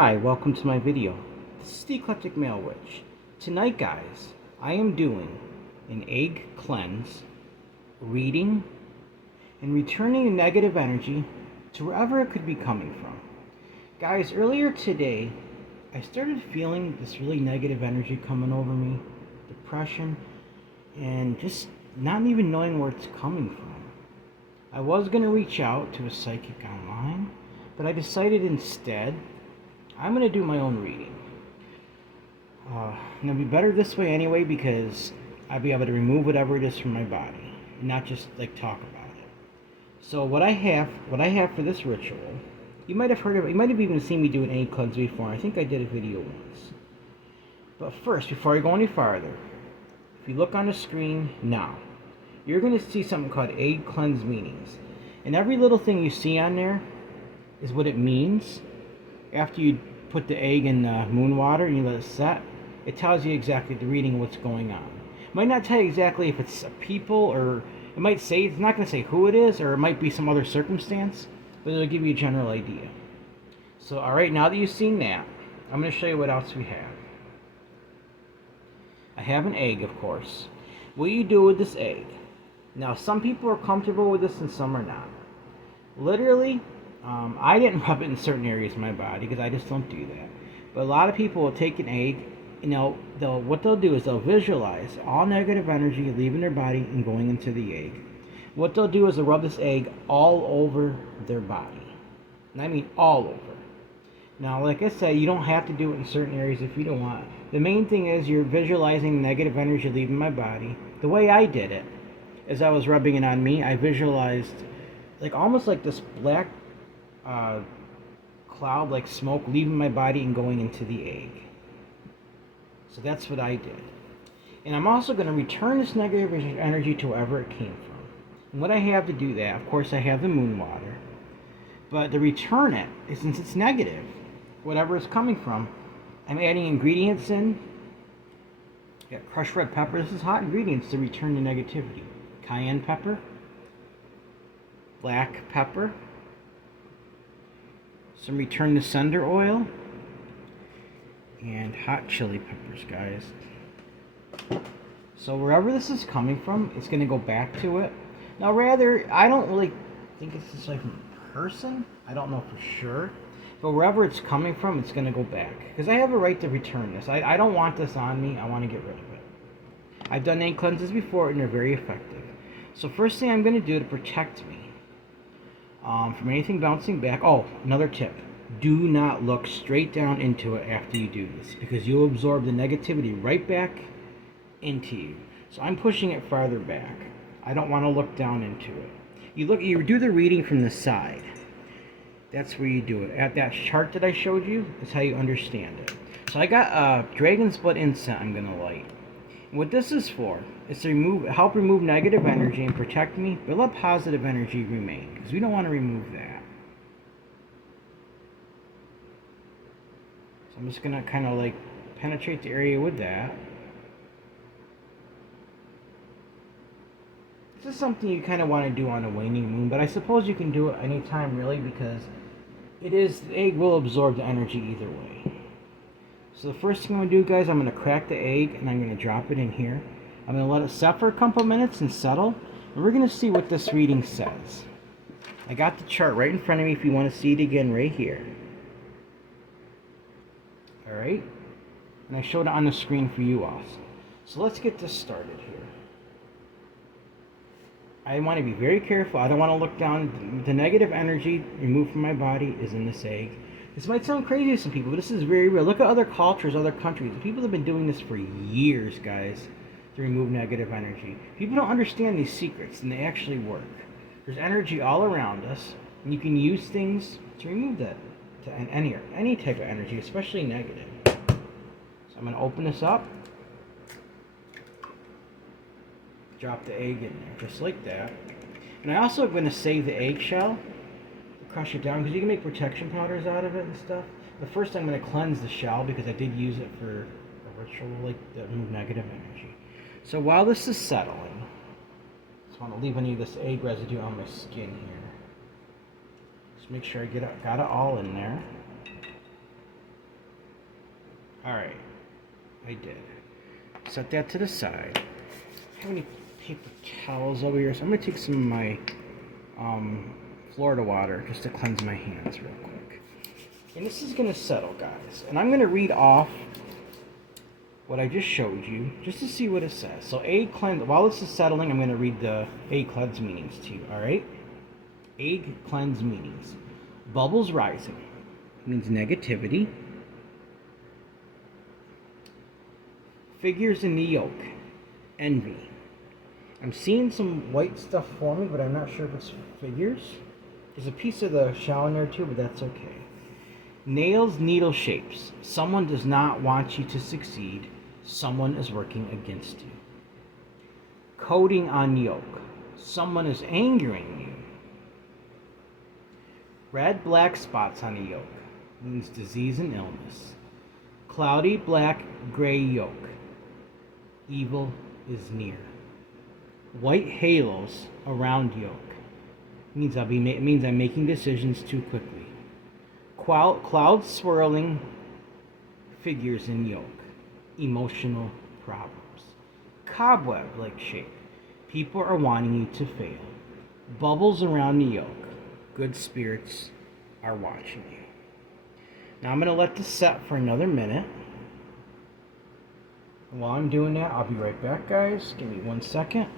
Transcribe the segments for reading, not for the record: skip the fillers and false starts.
Hi, welcome to my video. This is the Eclectic Male Witch. Tonight, guys, I am doing an egg cleanse, reading, and returning a negative energy to wherever it could be coming from. Guys, earlier today, I started feeling this really negative energy coming over me, depression, and just not even knowing where it's coming from. I was going to reach out to a psychic online, but I decided instead I'm going to do my own reading. And it'll be better this way anyway because I'll be able to remove whatever it is from my body, and not just like talk about it. So what I have for this ritual, you might have heard of it. You might have even seen me do an egg cleanse before. I think I did a video once. But first, before I go any farther, if you look on the screen now, you're going to see something called egg cleanse meanings, and every little thing you see on there is what it means. After you put the egg in moon water and you let it set, it tells you exactly the reading of what's going on. It might not tell you exactly if it's a people, or it might say, it's not going to say who it is, or it might be some other circumstance, but it'll give you a general idea. So, alright, now that you've seen that, I'm going to show you what else we have. I have an egg, of course. What you do with this egg? Now, some people are comfortable with this and some are not. Literally, I didn't rub it in certain areas of my body because I just don't do that. But a lot of people will take an egg, and what they'll do is they'll visualize all negative energy leaving their body and going into the egg. What they'll do is they'll rub this egg all over their body. And I mean all over. Now, like I said, you don't have to do it in certain areas if you don't want. The main thing is you're visualizing negative energy leaving my body. The way I did it, as I was rubbing it on me, I visualized almost like this black cloud, like smoke, leaving my body and going into the egg. So that's what I did. And I'm also going to return this negative energy to wherever it came from. And what I have to do that, of course, I have the moon water. But to return it, since it's negative, whatever it's coming from, I'm adding ingredients in. Got crushed red pepper. This is hot ingredients to return the negativity. Cayenne pepper, black pepper, some return to sender oil, and hot chili peppers, guys. So wherever this is coming from, it's going to go back to it. Now, I don't really think it's just like a person. I don't know for sure. But wherever it's coming from, it's going to go back. Because I have a right to return this. I don't want this on me. I want to get rid of it. I've done egg cleanses before, and they're very effective. So first thing I'm going to do to protect me from anything bouncing back. Oh, another tip. Do not look straight down into it after you do this, because you'll absorb the negativity right back into you. So I'm pushing it farther back. I don't want to look down into it. You do the reading from the side. That's where you do it. At that chart that I showed you, that's how you understand it. So I got dragon's blood incense I'm going to light. And what this is for is to help remove negative energy and protect me, but let positive energy remain, because we don't want to remove that. So I'm just going to kind of penetrate the area with that. This is something you kind of want to do on a waning moon, but I suppose you can do it anytime really, because the egg will absorb the energy either way. So the first thing I'm going to do, guys, I'm going to crack the egg and I'm going to drop it in here. I'm going to let it set for a couple minutes and settle, and we're going to see what this reading says. I got the chart right in front of me if you want to see it again right here. Alright? And I showed it on the screen for you all. So let's get this started here. I want to be very careful. I don't want to look down. The negative energy removed from my body is in this egg. This might sound crazy to some people, but this is very real. Look at other cultures, other countries. People have been doing this for years, guys, to remove negative energy. People don't understand these secrets, and they actually work. There's energy all around us, and you can use things to remove that, to any type of energy, especially negative. So I'm going to open this up. Drop the egg in there, just like that. And I also am going to save the eggshell, crush it down, because you can make protection powders out of it and stuff. But first I'm going to cleanse the shell, because I did use it for a ritual that remove negative energy. So while this is settling, I just want to leave any of this egg residue on my skin here. Just make sure I got it all in there. Alright, I did. Set that to the side. I have any paper towels over here, so I'm going to take some of my Florida water just to cleanse my hands real quick. And this is going to settle, guys. And I'm going to read off what I just showed you, just to see what it says. So egg cleanse, while this is settling, I'm going to read the egg cleanse meanings to you, alright? Egg cleanse meanings. Bubbles rising means negativity. Figures in the yolk, envy. I'm seeing some white stuff forming, but I'm not sure if it's figures. There's a piece of the shell in there too, but that's okay. Nails, needle shapes. Someone does not want you to succeed. Someone is working against you. Coating on yolk. Someone is angering you. Red, black spots on the yolk means disease and illness. Cloudy, black, gray yolk. Evil is near. White halos around yolk means I'm making decisions too quickly. Cloud swirling figures in yolk. Emotional problems. Cobweb-like shape. People are wanting you to fail. Bubbles around the yolk. Good spirits are watching you. Now I'm going to let this set for another minute. And while I'm doing that, I'll be right back, guys. Give me 1 second.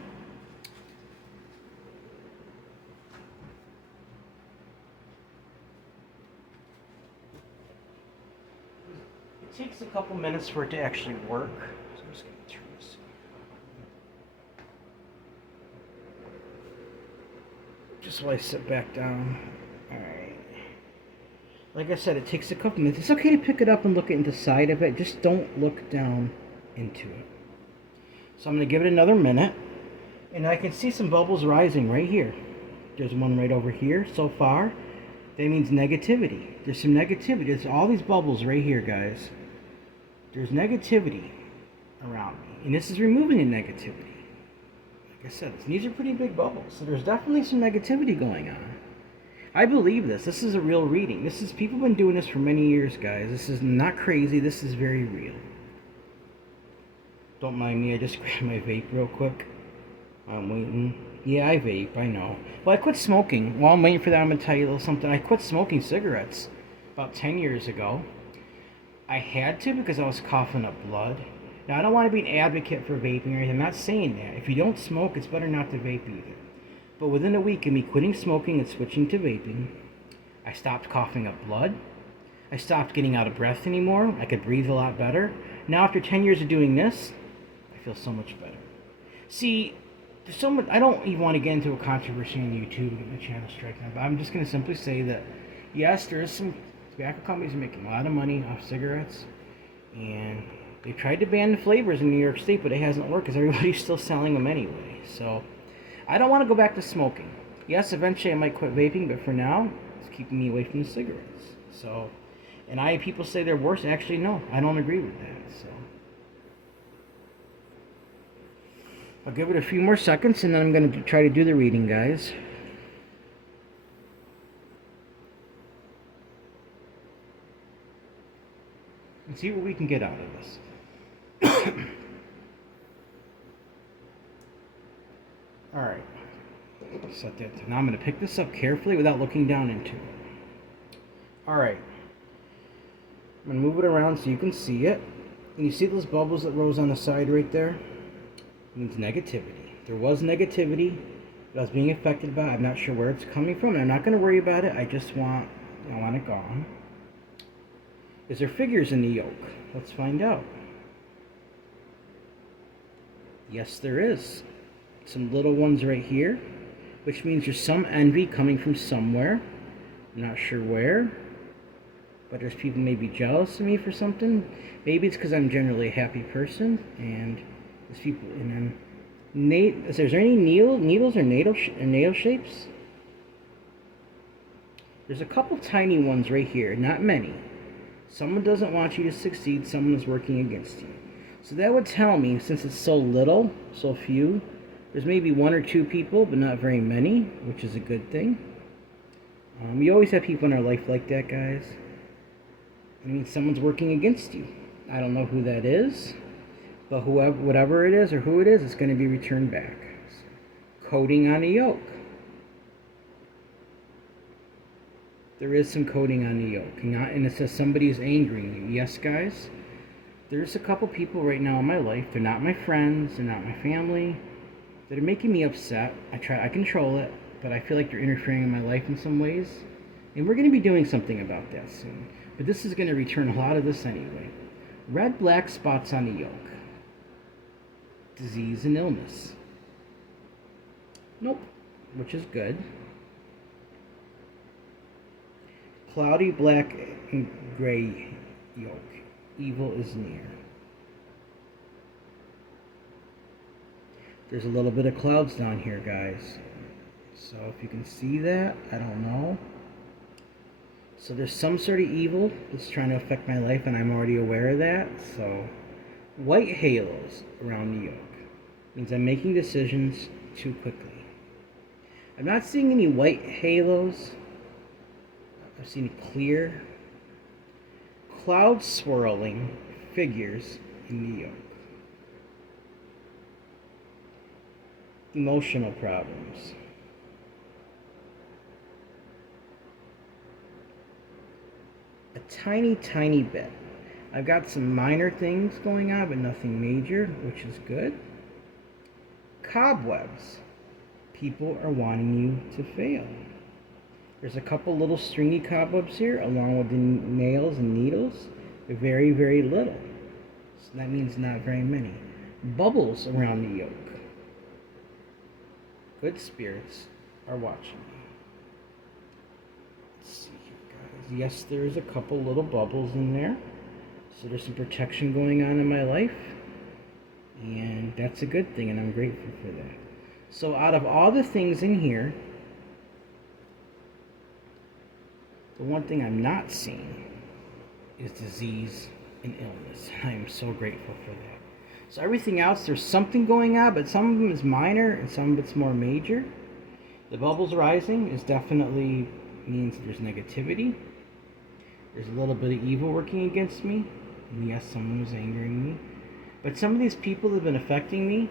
It takes a couple minutes for it to actually work. So I'm just going to turn this on. Just while I sit back down. Alright. Like I said, it takes a couple minutes. It's okay to pick it up and look into the side of it. Just don't look down into it. So I'm going to give it another minute. And I can see some bubbles rising right here. There's one right over here so far. That means negativity. There's some negativity. There's all these bubbles right here, guys. There's negativity around me. And this is removing the negativity. Like I said, these are pretty big bubbles. So there's definitely some negativity going on. I believe this. This is a real reading. People have been doing this for many years, guys. This is not crazy. This is very real. Don't mind me. I just grabbed my vape real quick. I'm waiting. Yeah, I vape. I know. Well, I quit smoking. While I'm waiting for that, I'm going to tell you a little something. I quit smoking cigarettes about 10 years ago. I had to because I was coughing up blood. Now, I don't want to be an advocate for vaping or anything. I'm not saying that. If you don't smoke, it's better not to vape either. But within a week of me quitting smoking and switching to vaping, I stopped coughing up blood. I stopped getting out of breath anymore. I could breathe a lot better. Now, after 10 years of doing this, I feel so much better. See, there's so much. I don't even want to get into a controversy on YouTube and get my channel stricken, but I'm just going to simply say that, yes, there is some tobacco companies making a lot of money off cigarettes, and they tried to ban the flavors in New York State, but it hasn't worked because everybody's still selling them anyway. So I don't want to go back to smoking. Yes, eventually I might quit vaping, but for now, it's keeping me away from the cigarettes. So, and people say they're worse. Actually, no, I don't agree with that. So I'll give it a few more seconds, and then I'm going to try to do the reading, guys. And see what we can get out of this. Alright. Set that. Now I'm going to pick this up carefully without looking down into it. Alright. I'm going to move it around so you can see it. And you see those bubbles that rose on the side right there? It means negativity. There was negativity that I was being affected by. I'm not sure where it's coming from. And I'm not going to worry about it. I want it gone. Is there figures in the yolk? Let's find out. Yes, there is. Some little ones right here, which means there's some envy coming from somewhere. I'm not sure where, but there's people maybe jealous of me for something. Maybe it's because I'm generally a happy person, and there's people. And then, is there any needles or nail shapes? There's a couple tiny ones right here, not many. Someone doesn't want you to succeed, someone is working against you. So that would tell me, since it's so little, so few, there's maybe one or two people, but not very many, which is a good thing. We always have people in our life like that, guys. I mean, someone's working against you. I don't know who that is, but whatever it is or who it is, it's going to be returned back. Coating on the yolk. There is some coating on the yolk, and it says somebody is angering you. Yes, guys, there's a couple people right now in my life. They're not my friends, they're not my family. They're making me upset. I control it, but I feel like they're interfering in my life in some ways. And we're going to be doing something about that soon. But this is going to return a lot of this anyway. Red, black spots on the yolk. Disease and illness. Nope, which is good. Cloudy, black, and gray yolk. Evil is near. There's a little bit of clouds down here, guys. So if you can see that, I don't know. So there's some sort of evil that's trying to affect my life, and I'm already aware of that. So white halos around the yolk means I'm making decisions too quickly. I'm not seeing any white halos. I've seen clear cloud swirling figures in the yolk. Emotional problems. A tiny bit. I've got some minor things going on, but nothing major, which is good. Cobwebs. People are wanting you to fail. There's a couple little stringy cobwebs here, along with the nails and needles. They're very, very little. So that means not very many. Bubbles around the yolk. Good spirits are watching me. Let's see here, guys. Yes, there's a couple little bubbles in there. So there's some protection going on in my life. And that's a good thing, and I'm grateful for that. So out of all the things in here, the one thing I'm not seeing is disease and illness. I am so grateful for that. So everything else, there's something going on, but some of them is minor and some of it's more major. The bubbles rising is definitely means there's negativity. There's a little bit of evil working against me. And yes, someone was angering me. But some of these people have been affecting me.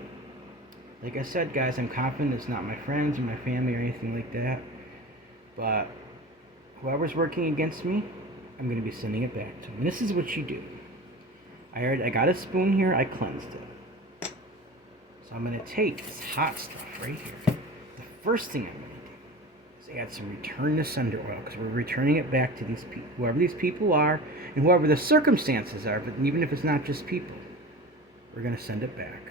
Like I said, guys, I'm confident it's not my friends or my family or anything like that. But whoever's working against me, I'm going to be sending it back to them. And this is what you do. I got a spoon here, I cleansed it. So I'm going to take this hot stuff right here. The first thing I'm going to do is add some return to sender oil, because we're returning it back to these people, whoever these people are, and whoever the circumstances are, but even if it's not just people, we're going to send it back.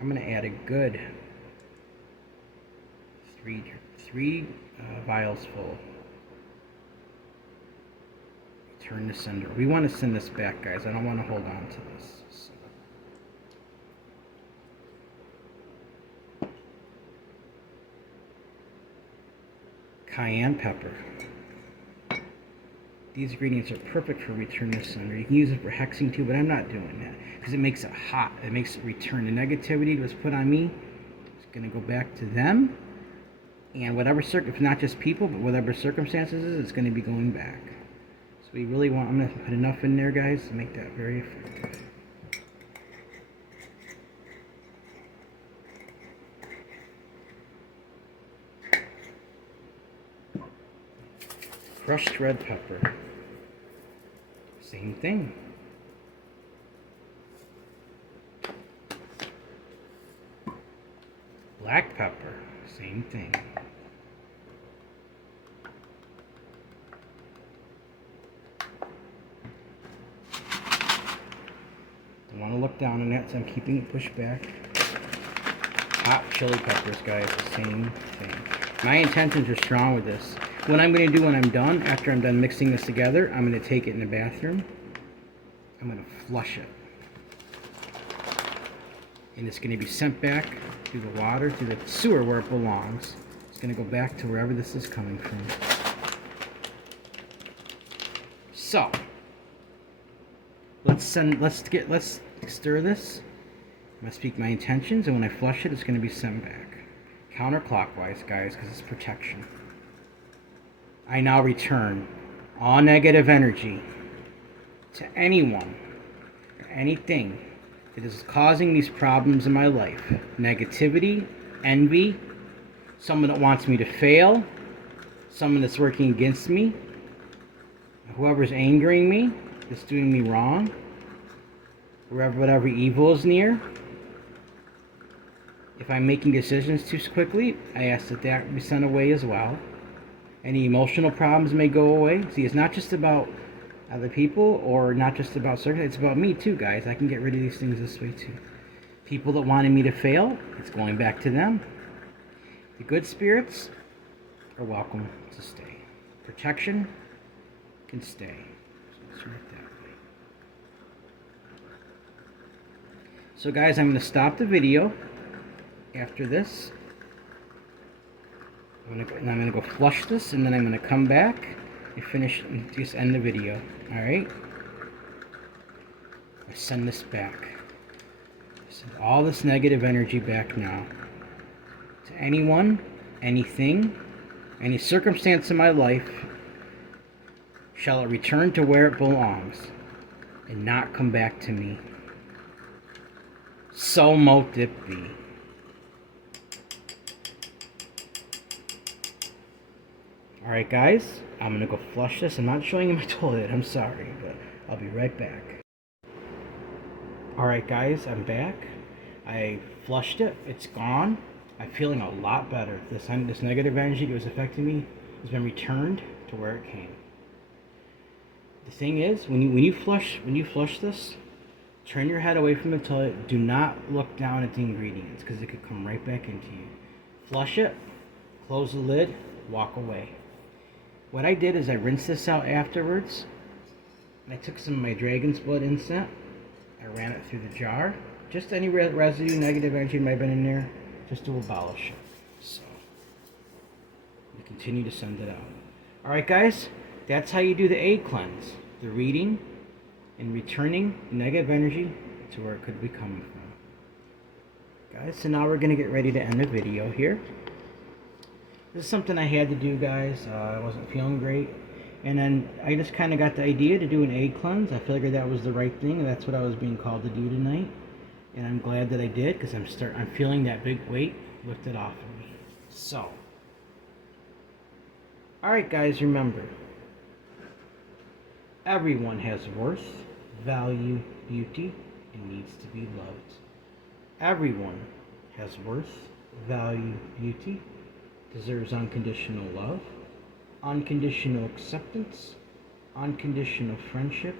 I'm going to add a good three vials full. Turn the sender. We want to send this back, guys. I don't want to hold on to this. Cayenne pepper. These ingredients are perfect for return to sender. You can use it for hexing too, but I'm not doing that because it makes it hot. It makes it return. The negativity that was put on me, it's going to go back to them. And whatever if not just people, but whatever circumstances is, it's going to be going back. So we really want, I'm going to put enough in there, guys, to make that very effective. Crushed red pepper. Same thing. Black pepper. Same thing. Don't want to look down on that, so I'm keeping it pushed back. Hot chili peppers, guys, the same thing. My intentions are strong with this. What I'm going to do when I'm done, after I'm done mixing this together, I'm going to take it in the bathroom. I'm going to flush it. And it's going to be sent back through the water, through the sewer where it belongs. It's going to go back to wherever this is coming from. So, let's stir this. I'm going to speak my intentions, and when I flush it, it's going to be sent back. Counterclockwise, guys, because it's protection. I now return all negative energy to anyone, anything that is causing these problems in my life. Negativity, envy, someone that wants me to fail, someone that's working against me, whoever's angering me, that's doing me wrong, whatever evil is near. If I'm making decisions too quickly, I ask that that be sent away as well. Any emotional problems may go away. See, it's not just about other people or not just about circumstances. It's about me too, guys. I can get rid of these things this way too. People that wanted me to fail, it's going back to them. The good spirits are welcome to stay. Protection can stay. So let's write that way. So guys, I'm going to stop the video after this. I'm going to go flush this, and then I'm going to come back and finish and just end the video. Alright? I send this back. Send all this negative energy back now. To anyone, anything, any circumstance in my life, shall it return to where it belongs and not come back to me. So mote it be. Alright guys, I'm going to go flush this. I'm not showing you my toilet, I'm sorry, but I'll be right back. Alright guys, I'm back. I flushed it, it's gone. I'm feeling a lot better. This negative energy that was affecting me has been returned to where it came. The thing is, when you flush this, turn your head away from the toilet. Do not look down at the ingredients because it could come right back into you. Flush it, close the lid, walk away. What I did is I rinsed this out afterwards, and I took some of my dragon's blood incense. I ran it through the jar. Just any residue, negative energy might have been in there, just to abolish it. So, we continue to send it out. Alright guys, that's how you do the egg cleanse. The reading and returning negative energy to where it could be coming from. Guys, so now we're going to get ready to end the video here. This is something I had to do, guys. I wasn't feeling great. And then I just kind of got the idea to do an egg cleanse. I figured that was the right thing. And that's what I was being called to do tonight. And I'm glad that I did, because I'm feeling that big weight lifted off of me. So, alright guys, remember, everyone has worth, value, beauty, and needs to be loved. Everyone has worth, value, beauty, deserves unconditional love, unconditional acceptance, unconditional friendship,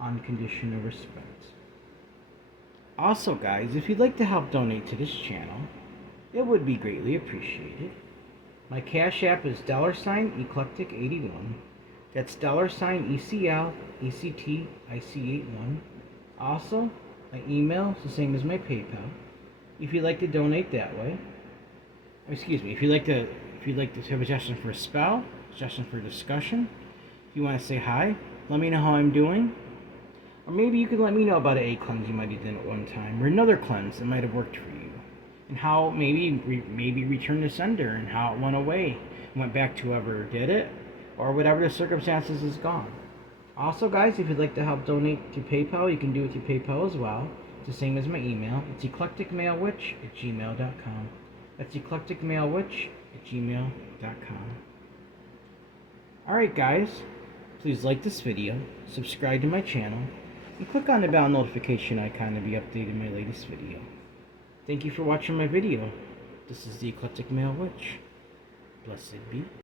unconditional respect. Also guys, if you'd like to help donate to this channel, it would be greatly appreciated. My Cash App is $Eclectic81. That's $ECLECTIC81. Also, my email is the same as my PayPal. If you'd like to donate that way, excuse me, if you'd like to have a suggestion for a spell, suggestion for a discussion, if you want to say hi, let me know how I'm doing. Or maybe you could let me know about an egg cleanse you might have done at one time, or another cleanse that might have worked for you, and how maybe returned to sender, and how it went away, and went back to whoever did it, or whatever the circumstances is gone. Also, guys, if you'd like to help donate to PayPal, you can do it through PayPal as well. It's the same as my email. It's eclecticmalewitch@gmail.com. That's eclecticmalewitch@gmail.com. Alright, guys, please like this video, subscribe to my channel, and click on the bell notification icon to be updated on my latest video. Thank you for watching my video. This is the Eclectic Male Witch. Blessed be.